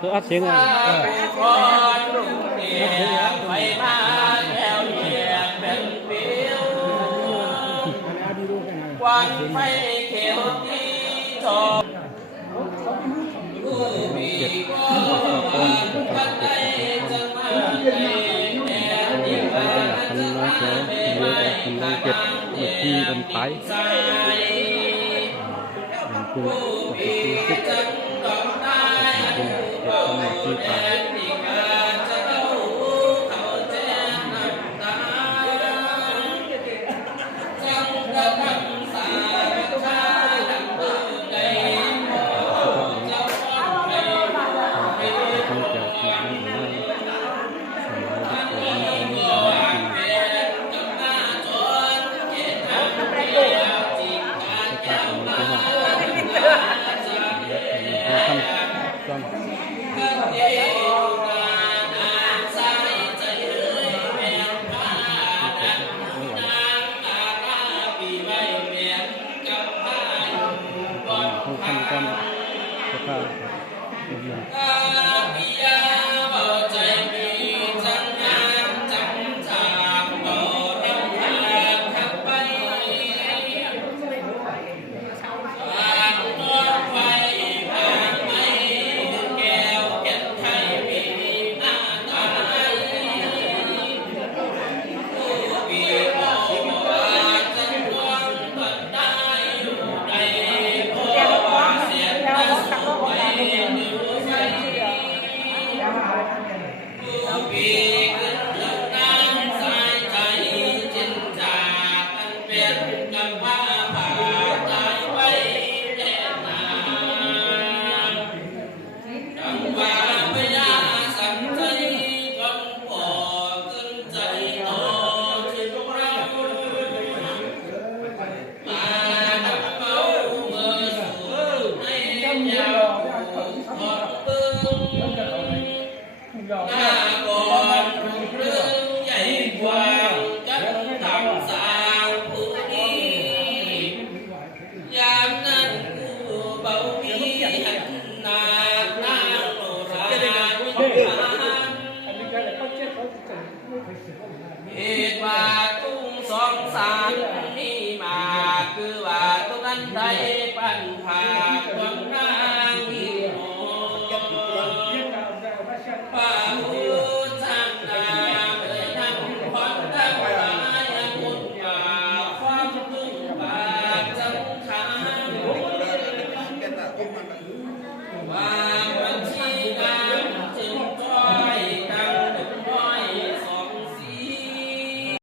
ตัวอัดเสียงอ่ะไปมาแก้วเหยียบเป็นผิวควันไฟเขียวที่ทองผู้มีก็พัดได้จะมาแม่ที่บ้านจะมาไม่ไม่ขัดที่เป็นไปผู้มีจันดอกไม้ผู้มีแม่ที่กาจะเข้าเขาแจ้งน้ำตาจังกระทำสาชาดังเมื่อใดพอเจ้าไม่ต้องจับที่นั่นนะหน้าก่อนเรื่องใหญ่กว้างกันทำสร้างผู้นี้ยามนั้นผู้เบามีหันหน้าโนรา